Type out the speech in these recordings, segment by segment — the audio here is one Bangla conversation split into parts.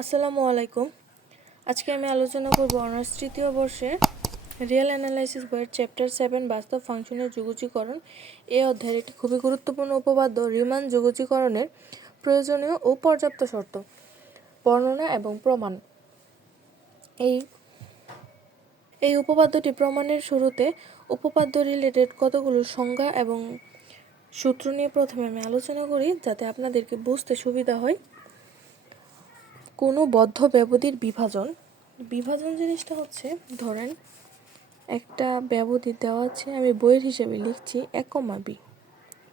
আসসালামু আলাইকুম। আজকে আমি আলোচনা করব অনার্স তৃতীয় বর্ষের রিয়েল অ্যানালাইসিস বইয়ের চ্যাপ্টার সেভেন বাস্তব ফাংশনের যুগচীকরণ। এই অধ্যায়ের একটি খুবই গুরুত্বপূর্ণ উপপাদ্য, রিমান যুগচীকরণের প্রয়োজনীয় ও পর্যাপ্ত শর্ত, বর্ণনা এবং প্রমাণ। এই এই উপপাদ্যটি প্রমাণের শুরুতে উপপাদ্য রিলেটেড কতগুলো সংজ্ঞা এবং সূত্র নিয়ে প্রথমে আমি আলোচনা করি, যাতে আপনাদেরকে বুঝতে সুবিধা হয়। কোনো বদ্ধ ব্যবধির বিভাজন বিভাজন জিনিসটা হচ্ছে, ধরেন একটা ব্যবধি দেওয়া আছে, আমি বইয়ের হিসেবে লিখছি এক কমা বি,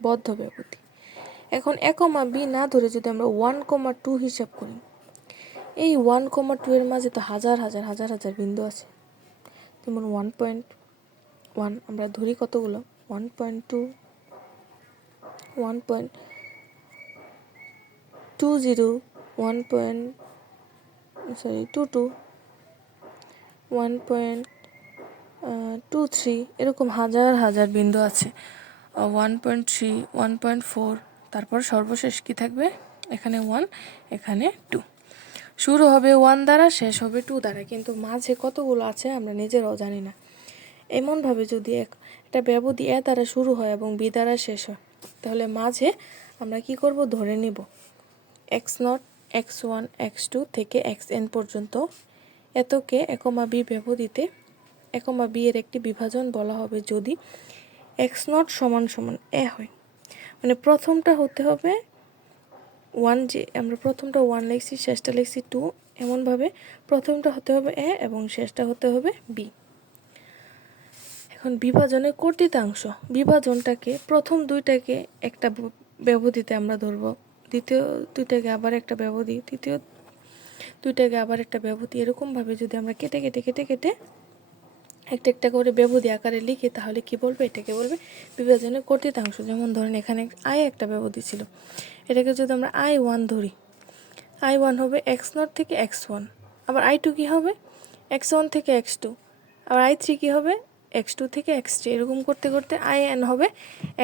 বদ্ধ ব্যবধি। এখন এক কমা বি না ধরে যদি আমরা ওয়ান কমা টু হিসাব করি, এই ওয়ান কমা টু এর মাঝে তো হাজার হাজার হাজার হাজার বিন্দু আছে। যেমন ওয়ান পয়েন্ট ওয়ান আমরা ধরি কতগুলো? One point two one point two zero one point sorry two two one point two three এরকম হাজার হাজার বিন্দু আছে। One point three one point four তারপর সর্বশেষ কি থাকবে? এখানে ওয়ান এখানে টু শুরু হবে ওয়ান দ্বারা, শেষ হবে টু দ্বারা। কিন্তু মাঝে কতগুলো আছে আমরা নিজেরাও জানি না। এমনভাবে যদি এক, একটা ব্যবধি এ দ্বারা শুরু হয় এবং বি দ্বারা শেষ হয়, তাহলে মাঝে আমরা কি করব? ধরে নিব। X naught x one, x two থেকে এক্স এন পর্যন্ত। এতকে একমা বি ব্যবধিতে একমা বি এর একটি বিভাজন বলা হবে যদি এক্স নট সমান সমান এ হয়। মানে প্রথমটা হতে হবে ওয়ান যে আমরা প্রথমটা ওয়ান লিখছি, শেষটা লিখছি টু। এমনভাবে প্রথমটা হতে হবে এ এবং শেষটা হতে হবে বি। এখন বিভাজনের কর্তৃতাংশ বিভাজনটাকে প্রথম দুইটাকে একটা ব্যবধিতে আমরা ধরবো দ্বিতীয়, দুইটাকে আবার একটা ব্যবধি, তৃতীয় দুইটাকে আবার একটা ব্যবধি, এরকমভাবে যদি আমরা কেটে কেটে কেটে কেটে একটা একটা করে ব্যবধি আকারে লিখি, তাহলে কি বলবে? এটাকে বলবে বিভাজনের কর্তৃতাংশ যেমন ধরেন এখানে আই একটা ব্যবধি ছিল। এটাকে যদি আমরা আই ওয়ান ধরি, আই ওয়ান হবে এক্স নট থেকে এক্স ওয়ান। আবার আই টু কী হবে? এক্স ওয়ান থেকে এক্স টু। আবার আই থ্রি কী হবে? এক্স টু থেকে এক্স থ্রি এরকম করতে করতে আই এন হবে।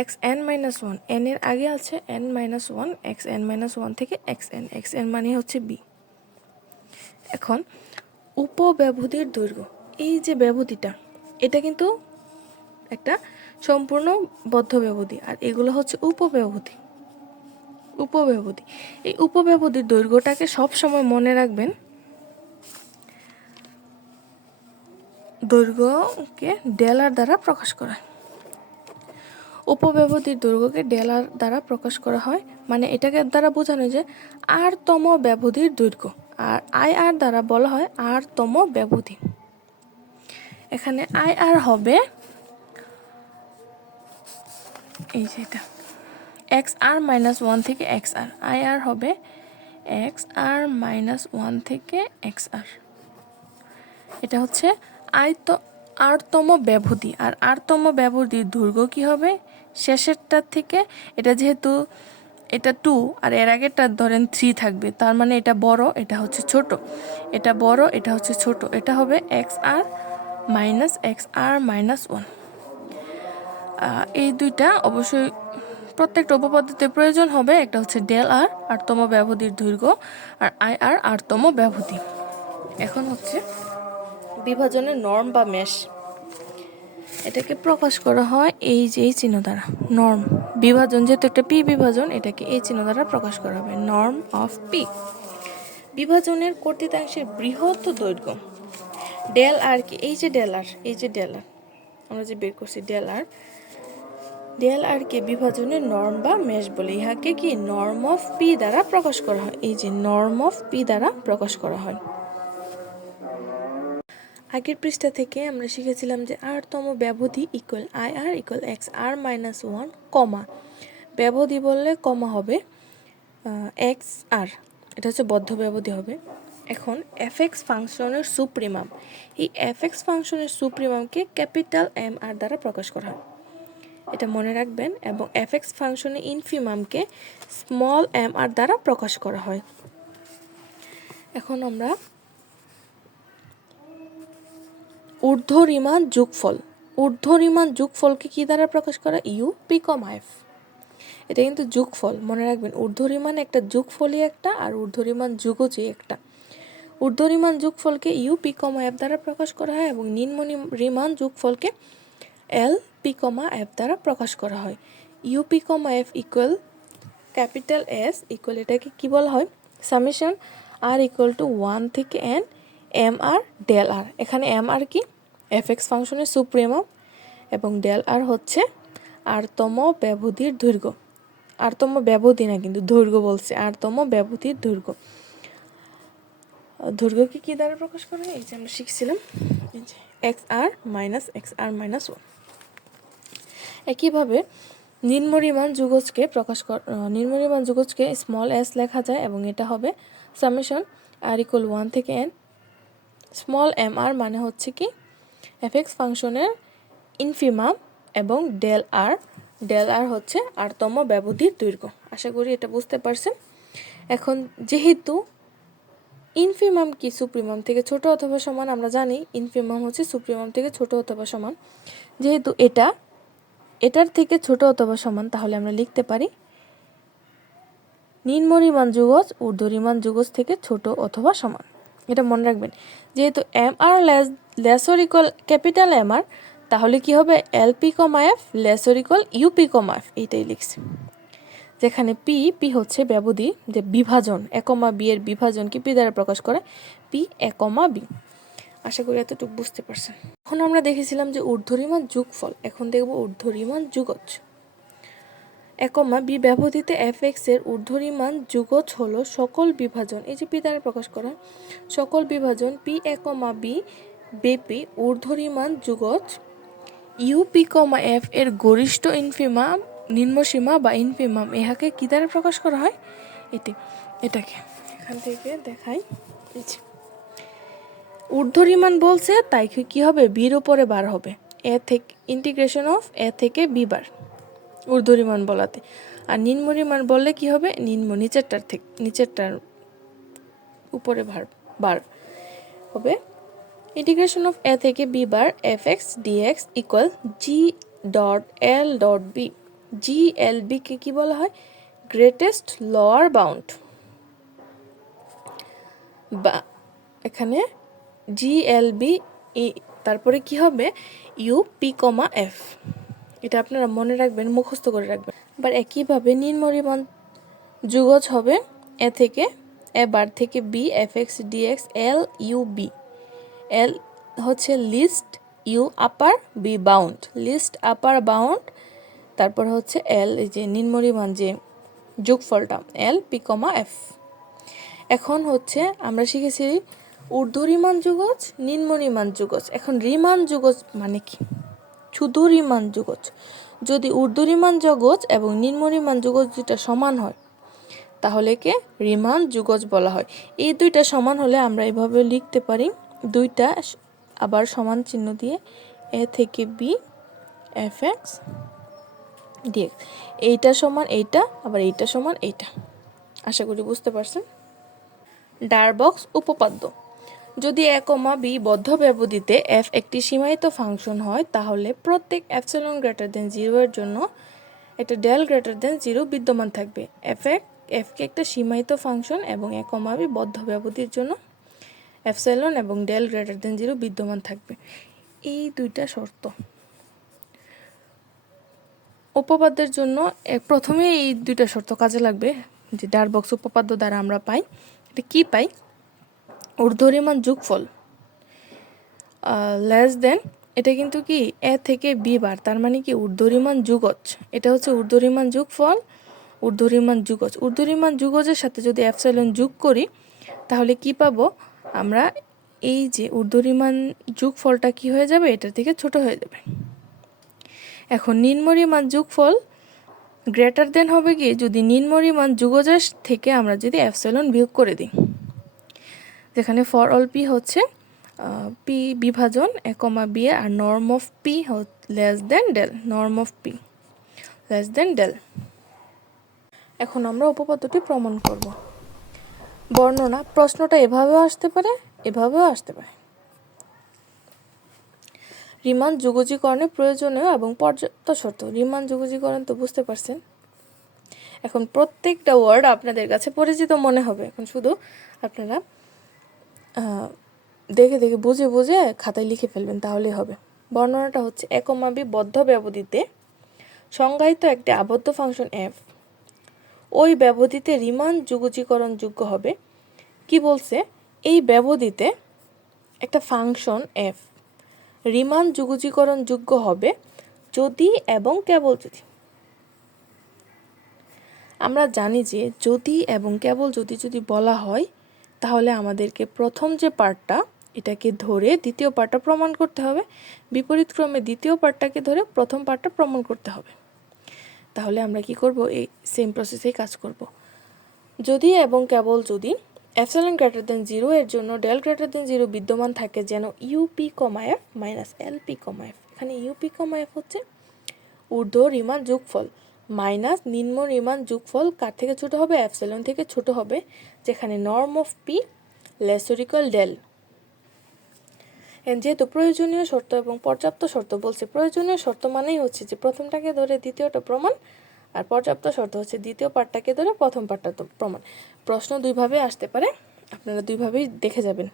X n minus one n এর আগে আছে n minus one x n minus one থেকে এক্স এন এক্স এন মানে হচ্ছে বি এখন, উপব্যবধির দৈর্ঘ্য। এই যে ব্যবধিটা, এটা কিন্তু একটা সম্পূর্ণ বদ্ধ ব্যবধি, আর এগুলো হচ্ছে উপব্যবধি। উপব্যবধি। এই উপব্যবধির দৈর্ঘ্যটাকে সব সময় মনে রাখবেন দৈর্ঘ্যকে ডেলার দ্বারা প্রকাশ করা হয়। উপব্যবধির দৈর্ঘ্যকে ডেলার দ্বারা প্রকাশ করা হয়। মানে এটাকে দ্বারা বোঝানো যে আরতম ব্যবধির দৈর্ঘ্য আর আই আর দ্বারা বলা হয় আরতম ব্যবধি। এখানে আই আর হবে এই যে এটা। এক্স আর মাইনাস ওয়ান থেকে এক্স আর। আই আর হবে এক্স আর মাইনাস ওয়ান থেকে এক্স আর। এটা হচ্ছে আয়ত আরতম ব্যবধি। আর আরতম ব্যবধির দৈর্ঘ্য কী হবে? শেষেরটার থেকে এটা যেহেতু এটা টু আর এর আগেরটা ধরেন থ্রি থাকবে। তার মানে এটা বড়, এটা হচ্ছে ছোট। এটা বড়, এটা হচ্ছে ছোট। এটা হবে x r minus x r minus one এই দুইটা অবশ্যই প্রত্যেকটা উপপদ্ধতিতে প্রয়োজন হবে। একটা হচ্ছে ডেল আর আরতম ব্যবধির দৈর্ঘ্য, আর আই আর আরতম ব্যবধি। এখন হচ্ছে বিভাজনের নর্ম বা মেশ এটাকে প্রকাশ করা হয় এই যে এই চিহ্ন দ্বারা নর্ম বিভাজন যেহেতু একটা পি বিভাজন, এটাকে এই চিহ্ন দ্বারা প্রকাশ করা হবে নর্ম অফ পি বিভাজনের কর্তৃতাংশের বৃহৎ দৈর্ঘ্য। ডেল আর কি? এই যে ডেল আর এই যে ডেল আর আমরা যে বের করছি ডেল আর ডেল আর কে বিভাজনের নর্ম বা মেশ বলে। ইহাকে কি? নর্ম অফ পি দ্বারা প্রকাশ করা হয়। এই যে নর্ম অফ পি দ্বারা প্রকাশ করা হয়। আগের পৃষ্ঠা থেকে আমরা শিখেছিলাম যে আরতম ব্যবধি equal i r equal x r minus one comma ব্যবধি বললে কমা হবে এক্স আর এটা হচ্ছে বদ্ধ ব্যবধি হবে। এখন এফ এক্স ফাংশনের সুপ্রিমাম এই এফ এক্স ফাংশনের সুপ্রিমামকে ক্যাপিটাল এম আর দ্বারা প্রকাশ করা হয়। এটা মনে রাখবেন, এবং এফ এক্স ফাংশনের ইনফিমামকে স্মল এম আর দ্বারা প্রকাশ করা হয়। এখন আমরা ঊর্ধ্বরিমান যোগফল। ঊর্ধ্বরিমান যোগফলকে কী দ্বারা প্রকাশ করা? U P comma f. এটা কিন্তু যোগফল। মনে রাখবেন, ঊর্ধ্বরিমান একটা যোগফলই একটা আর ঊর্ধ্বরিমান যুগজই একটা। ঊর্ধ্বরিমান যোগফলকে ইউ পি এফ দ্বারা প্রকাশ করা হয় এবং নিম্ন রিমান যোগফলকে এল পি কমা এফ দ্বারা প্রকাশ করা হয়। U P f equal capital S equal এটাকে কী বলা হয়? Summation r equal to one থেকে n m r, del r. এখানে এম আর কি? এফ এক্স ফাংশনের সুপ্রিমাম এবং ডেল আর হচ্ছে আরতম ব্যবধির দৈর্ঘ্য। আরতম ব্যবধি না কিন্তু, দৈর্ঘ্য বলছে, আরতম ব্যবধির দৈর্ঘ্য। দৈর্ঘ্যকে কী দ্বারা প্রকাশ করা হয়? এই যে আমরা শিখছিলাম। X r minus x r minus one একইভাবে নিম্নরিমান যুগজকে প্রকাশ কর নিম্নরিমান যুগজকে স্মল এস লেখা যায় এবং এটা হবে সামেশন আর ইকুয়াল ওয়ান থেকে এন স্মল এম আর মানে হচ্ছে কি এফএক্স ফাংশনের ইনফিমাম এবং ডেল আর। ডেল আর হচ্ছে আরতম ব্যবধির দৈর্ঘ্য। আশা করি এটা বুঝতে পারছেন। এখন যেহেতু ইনফিমাম কি সুপ্রিমাম থেকে ছোট অথবা সমান, আমরা জানি ইনফিমাম হচ্ছে সুপ্রিমাম থেকে ছোট অথবা সমান। যেহেতু এটা, এটার থেকে ছোট অথবা সমান, তাহলে আমরা লিখতে পারি নিম্নরিমান যুগজ ঊর্ধ্বরিমান যুগজ থেকে ছোট অথবা সমান। এটা মনে রাখবেন। যেহেতু m r lesser equal capital M r, তাহলে কি হবে? LP comma f lesser equal UP comma f এইটাই লিখছি। যেখানে পি পি হচ্ছে ব্যবধি, যে বিভাজন একমা বি এর বিভাজন কি পি দ্বারা প্রকাশ করে? পি একমা বি আশা করি এতটুকু বুঝতে পারছেন। এখন আমরা দেখেছিলাম যে ঊর্ধ্বরিমান যুগফল, এখন দেখব ঊর্ধ্বরিমান যুগজ। একমা বি ব্যবহৃত এফ এক্সের ঊর্ধ্বরিমান যুগজ হলো সকল বিভাজন। এই যে পি দ্বারা প্রকাশ করা, সকল বিভাজন পি একমা বি বেপি ঊর্ধ্বরিমান যুগজ ইউপি কমা এফ এর গরিষ্ঠ ইনফিমাম নিম্নসীমা বা ইনফিমাম ইহাকে কী দ্বারা প্রকাশ করা হয়? এটি, এটাকে এখান থেকে দেখাই। ঊর্ধ্বরিমান বলছে তাই কি হবে? বির উপরে বার হবে। এ থেকে ইন্টিগ্রেশন অফ এ থেকে বি বার। ঊর্ধ্বরিমান বলাতে। আর নিম্নরিমান বললে কি হবে? নিম্ন, নিচেরটার থেকে নিচেরটার উপরে ভার, বার হবে। ইন্টিগ্রেশন অফ এ থেকে b bar f x dx equal G dot L dot B G L বিকে কী বলা হয়? গ্রেটেস্ট লোয়ার বাউন্ড বা এখানে জি এল বি তারপরে কি হবে? ইউ পি কমা এফ এটা আপনারা মনে রাখবেন, মুখস্থ করে রাখবেন। আবার একইভাবে নিম্নরিমান যুগজ হবে এ থেকে, এ বার থেকে b, f x dx L, U, B. L হচ্ছে least, U, upper, B, bound. Least, upper, bound, তারপর হচ্ছে এল, এই যে নিম্নরিমান যে যোগফলটা, এল, পি, কমা, এফ। এখন হচ্ছে আমরা শিখেছি ঊর্ধ্বরিমান যুগজ নিম্নরিমান যুগজ। এখন রিমান যুগজ মানে কি? শুধু রিমান যুগজ যদি ঊর্ধ্বরিমান যুগজ এবং নিম্নরিমান যুগজ দুইটা সমান হয়, তাহলে কে রিমান যুগজ বলা হয়। এই দুইটা সমান হলে আমরা এভাবে লিখতে পারি, দুইটা আবার সমান চিহ্ন দিয়ে এ থেকে বি এফ এক্স ডিএক্স এইটা সমান এইটা, আবার এইটা সমান এইটা। আশা করি বুঝতে পারছেন? ডারবক্স উপপাদ্য। যদি একমা বি বদ্ধ ব্যবধিতে এফ একটি সীমায়িত ফাংশন হয়, তাহলে প্রত্যেক অ্যাপসিলন গ্রেটার দেন জিরো এর জন্য একটা ডেল গ্রেটার দেন জিরো বিদ্যমান থাকবে। এফ এক এফকে একটা সীমায়িত ফাংশন এবং একমা বি বদ্ধ ব্যবধির জন্য এফসেলন এবং ডেল গ্রেটার দেন জিরো বিদ্যমান থাকবে। এই দুইটা শর্ত। উপপাদ্যের জন্য প্রথমে এই দুইটা শর্ত কাজে লাগবে, যে ডারবক্স উপপাদ্য দ্বারা আমরা পাই। এটা কী পাই? ঊর্ধ্বরিমান যোগফল লেস দেন এটা কিন্তু কি এ থেকে বি বার, তার মানে কি ঊর্ধ্বরিমান যুগজ, এটা হচ্ছে ঊর্ধ্বরিমান যোগফল, ঊর্ধ্বরিমান যুগজ। ঊর্ধ্বরিমান যুগজের সাথে যদি অ্যাপসাইলন যোগ করি, তাহলে কি পাবো? আমরা এই যে ঊর্ধ্বরিমান যোগফলটা কি হয়ে যাবে? এটার থেকে ছোট হয়ে যাবে। এখন নিম্নরিমান যোগফল গ্রেটার দেন হবে কি? যদি নিম্নরিমান যুগজের থেকে আমরা যদি অ্যাপসাইলন বিয়োগ করে দিই। যেখানে ফর অল পি হচ্ছে পি বিভাজন একমা b R norm of P less than del norm of P less than del এখন আমরা উপপাদ্যটি প্রমাণ করব। বর্ণনা, প্রশ্নটা এভাবেও আসতে পারে, এভাবেও আসতে পারে। রিমান যুগজীকরণের প্রয়োজনীয় এবং পর্যাপ্ত শর্ত। রিমান যুগজীকরণ তো বুঝতে পারছেন। এখন প্রত্যেকটা ওয়ার্ড আপনাদের কাছে পরিচিত মনে হবে। এখন শুধু আপনারা দেখে দেখে বুঝে বুঝে খাতায় লিখে ফেলবেন, তাহলেই হবে। বর্ণনাটা হচ্ছে একমাবি বদ্ধ ব্যবধিতে সংজ্ঞায়িত একটি আবদ্ধ ফাংশন এফ ওই ব্যবধিতে রিমান যুগজীকরণ যোগ্য হবে। কি বলছে? এই ব্যবধিতে একটা ফাংশন এফ রিমান যুগজীকরণ যোগ্য হবে যদি এবং কেবল যদি। আমরা জানি যে যদি এবং কেবল যদি যদি বলা হয় তাহলে আমাদেরকে প্রথম যে পার্টটা, এটাকে ধরে দ্বিতীয় পার্টটা প্রমাণ করতে হবে। বিপরীত ক্রমে দ্বিতীয় পার্টটাকে ধরে প্রথম পার্টটা প্রমাণ করতে হবে। তাহলে আমরা কি করব? এই সেম প্রসেসেই কাজ করব। যদি এবং কেবল যদি অ্যাপসাইলন গ্রেটার দেন জিরো এর জন্য ডেল গ্রেটার দেন জিরো বিদ্যমান থাকে, যেন UP comma f minus LP comma f এখানে ইউপি কমা এফ হচ্ছে ঊর্ধ্ব রিমান যোগফল। মাইনাস নিম্ন রিমান যোগফল কার থেকে ছোট হবে? অ্যাপসেলন থেকে ছোট হবে, যেখানে নর্ম অফ পি লেসরিক্যাল ডেল যেহেতু প্রয়োজনীয় শর্ত এবং পর্যাপ্ত শর্ত বলছে, প্রয়োজনীয় শর্ত মানেই হচ্ছে যে প্রথমটাকে ধরে দ্বিতীয়টা প্রমাণ, আর পর্যাপ্ত শর্ত হচ্ছে দ্বিতীয় পার্টটাকে ধরে প্রথম পার্টটা তো প্রমাণ। প্রশ্ন দুইভাবে আসতে পারে, আপনারা দুইভাবেই দেখে যাবেন।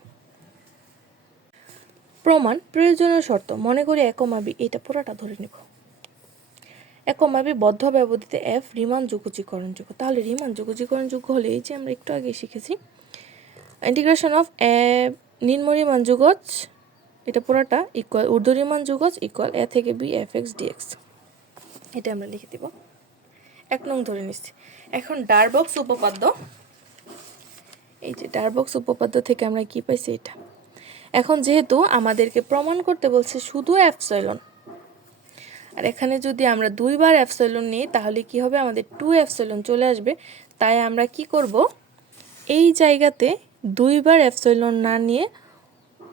প্রমাণ, প্রয়োজনীয় শর্ত, মনে করি একমাবি এটা পুরোটা ধরে নেব। একমাবি বদ্ধ ব্যবধিতে এফ রিমান যোগজীকরণযোগ্য তাহলে রিমান যোগজীকরণযোগ্য হলে এই যে আমরা একটু আগে শিখেছি ইন্টিগ্রেশন অফ এ নিম্নরিমান যুগজ, এটা পুরোটা ইকুয়াল ঊর্ধ্বরিমান যুগজ ইকুয়াল এ থেকে বি এফ এক্স ডিএক্স এটা আমরা লিখে দিব। এক নং ধরে নিচ্ছি। এখন ডারবক্স উপপাদ্য, এই যে ডারবক্স উপপাদ্য থেকে আমরা কি পাইছি এটা? এখন যেহেতু আমাদেরকে প্রমাণ করতে বলছে শুধু অ্যাপসাইলন আর এখানে যদি আমরা দুইবার অ্যাপসাইলন নিই, তাহলে কি হবে? আমাদের টু অ্যাপসাইলন চলে আসবে। তাই আমরা কি করব? এই জায়গাতে দুইবার অ্যাপসাইলন না নিয়ে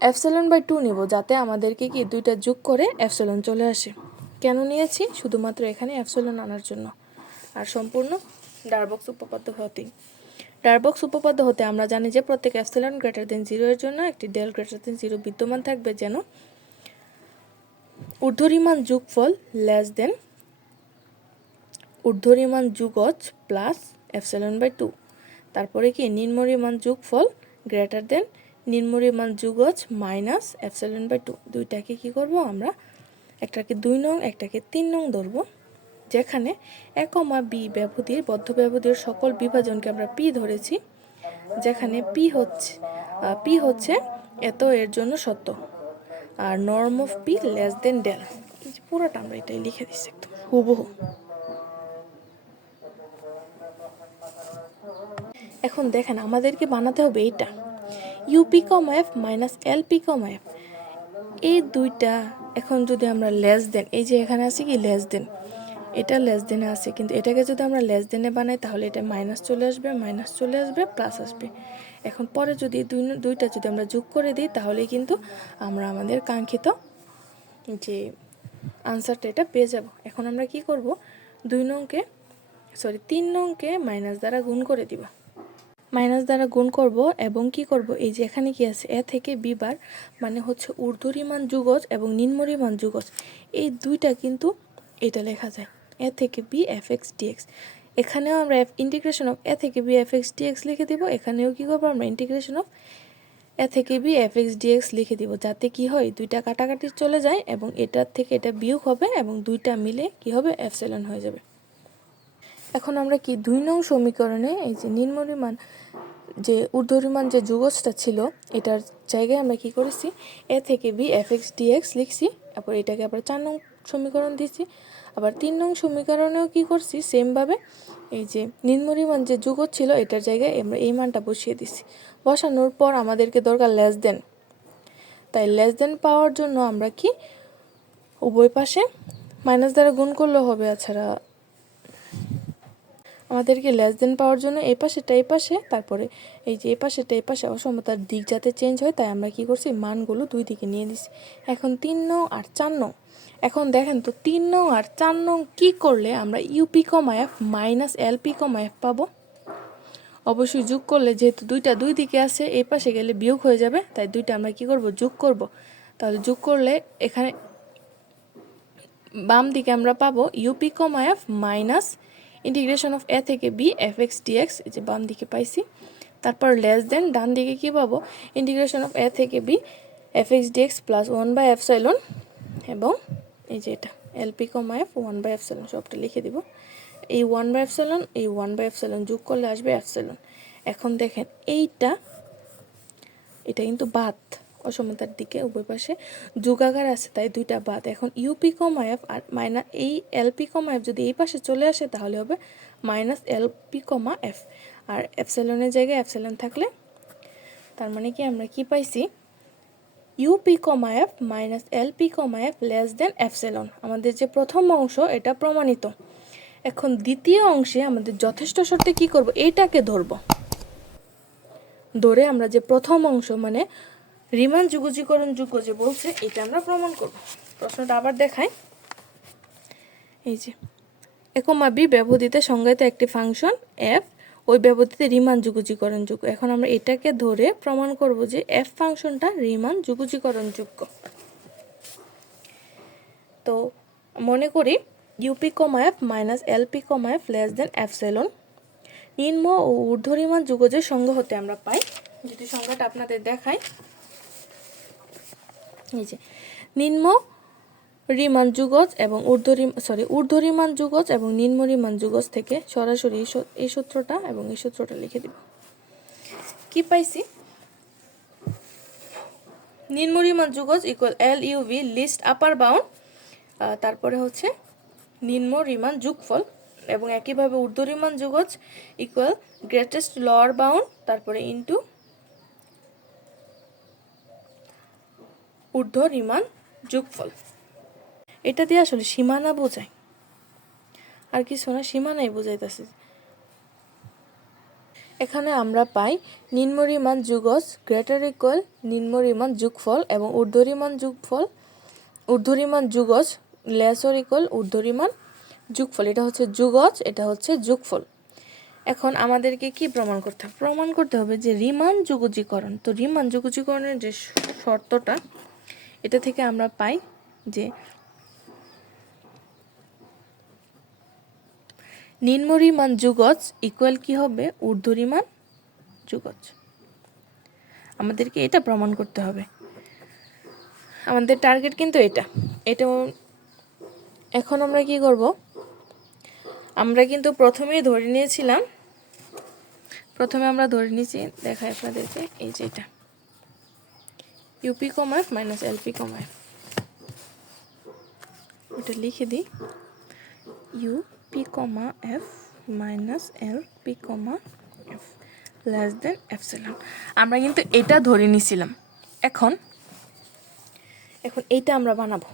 অ্যাপসাইলন বাই টু নিব, যাতে আমাদেরকে কি দুইটা যোগ করে অ্যাপসাইলন চলে আসে। কেন নিয়েছি? শুধুমাত্র এখানে অ্যাপসাইলন আনার জন্য। আর সম্পূর্ণ ডারবক্স উপপাদ্য হতেই ডারবক্স উপপাদ্য হতে আমরা জানি যে প্রত্যেক অ্যাপসাইলন গ্রেটার দেন জিরো এর জন্য একটি ডেল গ্রেটার দেন জিরো বিদ্যমান থাকবে যেন ঊর্ধ্বরিমান যোগফল লেস দেন ঊর্ধ্বরিমান যুগজ প্লাস এপসাইলন বাই টু তারপরে কি? নিম্নরিমান যোগফল গ্রেটার দেন নিম্নরিমান যুগজ মাইনাস এপসাইলন বাই টু দুইটাকে কি করব আমরা? একটাকে দুই নং, একটাকে তিন নং ধরবো, যেখানে এক কমা বি ব্যবধির, বদ্ধ ব্যবধির সকল বিভাজনকে আমরা পি ধরেছি, যেখানে পি হচ্ছে পি হচ্ছে এত এর জন্য সত্য। আর norm of P less than del পুরোটা আমরা এটাই লিখে দিচ্ছি একদম, হুবহু। এখন দেখেন আমাদেরকে বানাতে হবে এইটা। UP comma f minus LP comma f এই দুইটা এখন যদি আমরা লেস দেন এই যে এখানে আছে কি লেস দেন এটা লেস দেনে আছে, কিন্তু এটাকে যদি আমরা লেস দেনে বানাই তাহলে এটা মাইনাস চলে আসবে মাইনাস চলে আসবে প্লাস আসবে। এখন পরে যদি দুই দুইটা যদি আমরা যোগ করে দিই, তাহলে কিন্তু আমরা আমাদের কাঙ্ক্ষিত যে আনসারটা এটা পেয়ে যাব। এখন আমরা কি করব? দুই নংকে সরি তিন নংকে মাইনাস দ্বারা গুণ করে দিব। মাইনাস দ্বারা গুণ করব এবং কি করব? এই যে এখানে কি আছে? এ থেকে বি বার মানে হচ্ছে ঊর্ধ্বরিমান যুগজ এবং নিম্নরিমান যুগজ। এই দুইটা কিন্তু এটা লেখা যায়। এ থেকে বি এফ এক্স ডিএক্স এখানেও আমরা ইন্টিগ্রেশন অফ এ থেকে বি এফ এক্স ডিএক্স লিখে দিব। এখানেও কি করব আমরা ইন্টিগ্রেশন অফ এ থেকে বি এফ এক্স ডিএক্স লিখে দিব, যাতে কি হয় দুইটা কাটাকাটি চলে যায় এবং এটার থেকে এটা বিয়োগ হবে এবং দুইটা মিলে কি হবে এফসেলন হয়ে যাবে। এখন আমরা কি দুই নং সমীকরণে এই যে নিম্নরিমান যে ঊর্ধ্বরিমান যে যুগজটা ছিল, এটার জায়গায় আমরা কি করেছি? এ থেকে বি এফ এক্স ডিএক্স লিখছি, তারপর এটাকে আবার চার নং সমীকরণ দিচ্ছি আবার তিন নং সমীকরণেও কি করছি? সেমভাবে এই যে নিম্নরিমান যে যুগজ ছিল এটার জায়গায় আমরা এই মানটা বসিয়ে দিছি বসানোর পর আমাদেরকে দরকার লেস দেন তাই লেস দেন পাওয়ার জন্য আমরা কি উভয় পাশে মাইনাস দ্বারা গুণ করলেও হবে এছাড়া আমাদেরকে লেস দেন পাওয়ার জন্য এই পাশেটা এই পাশে, তারপরে এই যে এই পাশেটা এই পাশে অসমতার দিক যাতে চেঞ্জ হয়, তাই আমরা কি করছি? মানগুলো দুই দিকে নিয়ে দিছি এখন তিন নং আর চার নং। এখন দেখেন তো, তিন নং আর চার নং কী করলে আমরা UP comma f minus LP comma f পাবো? অবশ্যই যোগ করলে যেহেতু দুইটা দুই দিকে আছে এই পাশে গেলে বিয়োগ হয়ে যাবে, তাই দুইটা আমরা কি করব? যোগ করব। তাহলে যোগ করলে এখানে বাম দিকে আমরা পাবো UP comma f minus integration of a থেকে বি এফ এক্স ডিএক্স এই যে বাম দিকে পাইছি। তারপর লেস দেন ডান দিকে কী পাবো? ইন্টিগ্রেশন অফ এ থেকে b f x dx plus one by f সাইলন এবং এই যে এটা LP comma f one by f সাইলন সবটা লিখে দিব। এই ওয়ান বাই এফ সাইলন এই ওয়ান বাই এফ সাইলন যোগ করলে আসবে এফ সাইলন এখন দেখেন, এইটা, এটা কিন্তু বাদ, অসমতার দিকে, উভয় পাশে। যুগাকার আছে, তাই দুইটা বাদ। এখন ইউপি কমা এফ আর মাইনাস এই এলপি কমা এফ যদি এই পাশে চলে আসে, তাহলে হবে মাইনাস এলপি কমা এফ আর এফসেলনের জায়গায় এফসেলন থাকলে, তার মানে কি আমরা কি পাইছি? UP comma f minus LP comma f less than epsilon আমাদের যে প্রথম অংশ, এটা প্রমাণিত। এখন দ্বিতীয় অংশে আমাদের যথেষ্ট শর্তে কি করব? এইটাকে ধরব। ধরে আমরা যে প্রথম অংশ মানে রিমান যুগজীকরণ যুগ যে বলছে, এটা আমরা প্রমাণ করব। প্রশ্নটা আবার দেখাই। এই যে একমা বি ব্যবহৃত সংজ্ঞায়িত একটি ফাংশন এফ ওই ব্যবহৃত রিমান যুগজীকরণ যোগ্য এখন আমরা এটাকে ধরে প্রমাণ করব যে এফ ফাংশনটা রিমান যুগজীকরণ যোগ্য তো মনে করি UP comma f minus LP comma f less than epsilon নিম্ন ও ঊর্ধ্ব ঊর্ধ্বরিমান যুগজের সঙ্গ হতে আমরা পাই। যদি সংজ্ঞাটা আপনাদের দেখাই। এই যে, নিম্ন রিমান যুগজ এবং ঊর্ধ্বরিম সরি ঊর্ধ্বরিমান যুগজ এবং নিম্ন রিমান যুগজ থেকে সরাসরি এই সূত্রটা এবং এই সূত্রটা লিখে দিব। কি পাইছি? নিম্ন রিমান যুগজ equal L UB least upper bound তারপরে হচ্ছে নিম্ন রিমান যুগফল এবং একইভাবে ঊর্ধ্বরিমান যুগজ ইকুয়াল গ্রেটেস্ট লোয়ার বাউন্ড তারপরে ইনটু ঊর্ধ্ব রিমান যুগফল। এটা দিয়ে আসলে সীমানা বোঝায়। আর কিছু না, সীমানাই বোঝাইতেছে। এখানে আমরা পাই নিম্নরিমান যুগজ, গ্রেটার ইকুয়াল নিম্নরিমান যুগফল এবং ঊর্ধ্বরিমান যুগফল। ঊর্ধ্বরিমান যুগজ, লেসর ইকুয়াল ঊর্ধ্বরিমান যুগফল। এটা হচ্ছে যুগজ, এটা হচ্ছে যুগফল। এখন আমাদেরকে কি প্রমাণ করতে হবে? প্রমাণ করতে হবে যে রিমান যুগজীকরণ, তো রিমান যুগজীকরণের যে শর্তটা, এটা থেকে আমরা পাই যে নিম্নরিমান যুগজ ইকুয়াল কি হবে? ঊর্ধ্বরিমান যুগজ। আমাদেরকে এটা প্রমাণ করতে হবে। আমাদের টার্গেট কিন্তু এটা। এটা এখন আমরা কি করব? আমরা কিন্তু প্রথমেই ধরে নিয়েছিলাম। প্রথমে আমরা ধরে নিয়েছি, দেখাই আপনাদেরকে, এই যে এটা। UP comma f minus LP comma f এটা লিখে দিই। U comma f minus L P comma f less than epsilon আমরা কিন্তু এটা ধরে নিছিলাম। এখন এখন এইটা আমরা বানাবো।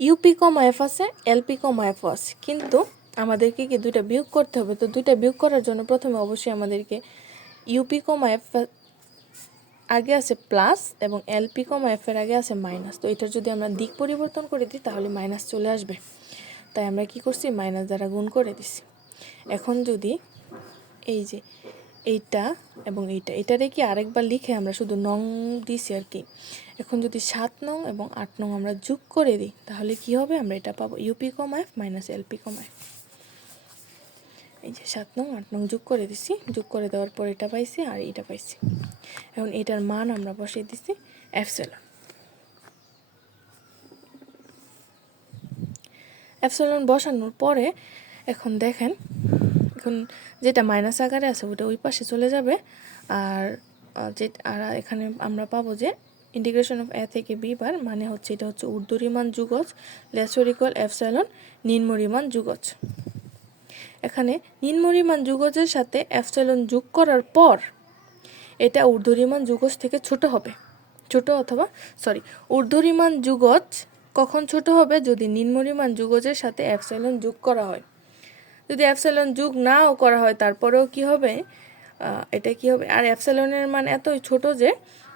ইউপি কমা এফ আছে এলপি কমা এফও আছে। কিন্তু আমাদেরকে কি দুইটা বিয়োগ করতে হবে? তো দুইটা বিয়োগ করার জন্য প্রথমে অবশ্যই আমাদেরকে ইউপি কমা এফ আগে আছে প্লাস এবং এলপি কমা এফ এর আগে আছে মাইনাস তো এটার যদি আমরা দিক পরিবর্তন করে দিই, তাহলে মাইনাস চলে আসবে। তাই আমরা কি করছি? মাইনাস দ্বারা গুণ করে দিছি। এখন যদি এই যে এইটা এবং এইটা, এটারে কি আরেকবার লিখে আমরা শুধু নং দিছি আর কি? এখন যদি সাত নং এবং আট নং আমরা যোগ করে দিই, তাহলে কি হবে? আমরা এটা পাবো UP comma f minus LP comma f এই যে সাত নং, আট নং যোগ করে দিছি। যোগ করে দেওয়ার পর এটা পাইছি আর এটা পাইছি। এখন এটার মান আমরা বসিয়ে দিছি এফ এফসলন বসানোর পরে এখন দেখেন, এখন যেটা মাইনাস আকারে আছে ওটা ওই পাশে চলে যাবে। আর যে আর এখানে আমরা পাবো যে ইন্টিগ্রেশন অফ এ থেকে বি বার মানে হচ্ছে এটা হচ্ছে ঊর্ধ্বরিমান যুগজ লেসর ইকুয়াল এফসাইলন নিম্নরিমান যুগজ। এখানে নিম্নরিমান যুগজের সাথে এফসাইলন যোগ করার পর এটা ঊর্ধ্বরিমান যুগজ থেকে ছোট হবে। ছোট অথবা সরি ঊর্ধ্বরিমান যুগজ কখন ছোট হবে যদি নিম্নরিমান যুগজের সাথে অ্যাপসাইলন যোগ করা হয়? যদি অ্যাপসাইলন যোগ নাও করা হয়, তারপরেও কি হবে? এটা কি হবে? আর অ্যাপসাইলনের মান এতই ছোট যে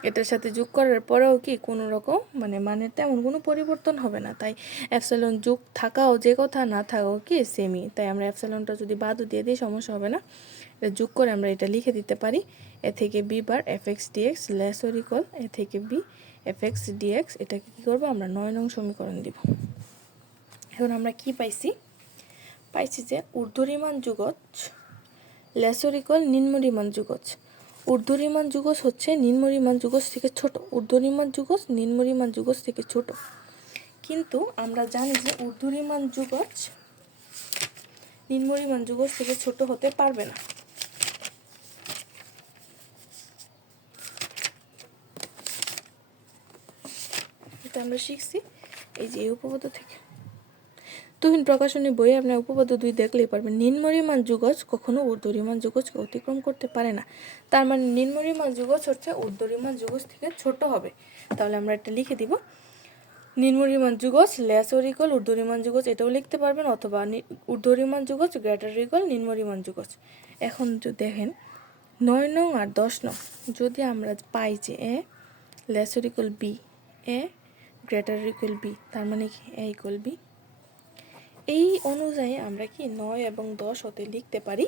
এটার সাথে যোগ করার পরেও কি কোনো রকম মানে মানের তেমন কোনো পরিবর্তন হবে না। তাই অ্যাপসাইলন যোগ থাকাও যে কথা, না থাকাও কি সেমই তাই আমরা অ্যাপসাইলনটা যদি বাদও দিয়ে দিই, সমস্যা হবে না। এটা যোগ করে আমরা এটা লিখে দিতে পারি। এ থেকে b bar f x dx less a থেকে বি এফ এক্স ডিএক্স এটাকে কী করব? আমরা নয় নং সমীকরণ দিব। এখন আমরা কি পাইছি? পাইছি যে ঊর্ধ্বরিমান যুগজ ল্যাসোরিকল নিম্নরিমান যুগজ। ঊর্ধ্বরিমান যুগজ হচ্ছে নিম্নরিমান যুগজ থেকে ছোট। ঊর্ধ্বরিমান যুগজ নিম্নরিমান যুগজ থেকে ছোট। কিন্তু আমরা জানি যে ঊর্ধ্বরিমান যুগজ নিম্নরিমান যুগজ থেকে ছোট হতে পারবে না। আমরা শিখছি, এই যে এই উপপাদ্য থেকে। তুহিন প্রকাশনী বইয়ে আপনার উপপাদ্য দুই দেখলেই পারবেন, নিম্নরিমান যুগজ কখনো ঊর্ধ্বরিমান যুগজকে অতিক্রম করতে পারে না। তার মানে নিম্নরিমান যুগজ হচ্ছে ঊর্ধ্বরিমান যুগজ থেকে ছোট হবে। তাহলে আমরা এটা লিখে দিব। নিম্নরিমান যুগজ ল্যাসরিকল ঊর্ধ্বরিমান যুগজ, এটাও লিখতে পারবেন, অথবা ঊর্ধ্বরিমান যুগজ গ্রেটারিকল নিম্নরিমান যুগজ। এখন যদি দেখেন, নয় নং আর দশ নং, যদি আমরা পাই যে এ ল্যাসরিকল বি এ গ্রেটারিকল বি তার মানে কি এ ইকুয়াল বি এই অনুযায়ী আমরা কি নয় এবং দশ হতে লিখতে পারি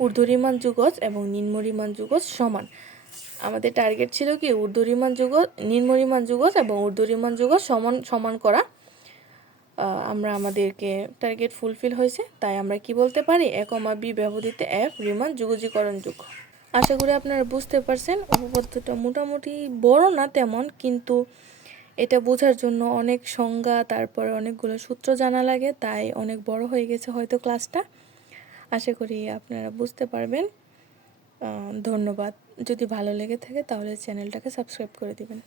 ঊর্ধ্বরিমান যুগজ এবং নিম্নরিমান যুগজ সমান। আমাদের টার্গেট ছিল কি ঊর্ধ্বরিমান যুগজ নিম্নরিমান যুগজ এবং ঊর্ধ্বরিমান যুগজ সমান সমান করা। আমরা আমাদেরকে টার্গেট ফুলফিল হয়েছে, তাই আমরা কি বলতে পারি? এক কমা বি ব্যবহৃত এফ রিমান যুগজীকরণ যুগ। আশা করি আপনারা বুঝতে পারছেন, উপপাদ্যটা মোটামুটি বড় না তেমন, কিন্তু এটা বোঝার জন্য অনেক সংজ্ঞা, তারপরে অনেকগুলো সূত্র জানা লাগে, তাই অনেক বড় হয়ে গেছে হয়তো ক্লাসটা। আশা করি আপনারা বুঝতে পারবেন। ধন্যবাদ। যদি ভালো লেগে থাকে তাহলে চ্যানেলটাকে সাবস্ক্রাইব করে দিবেন।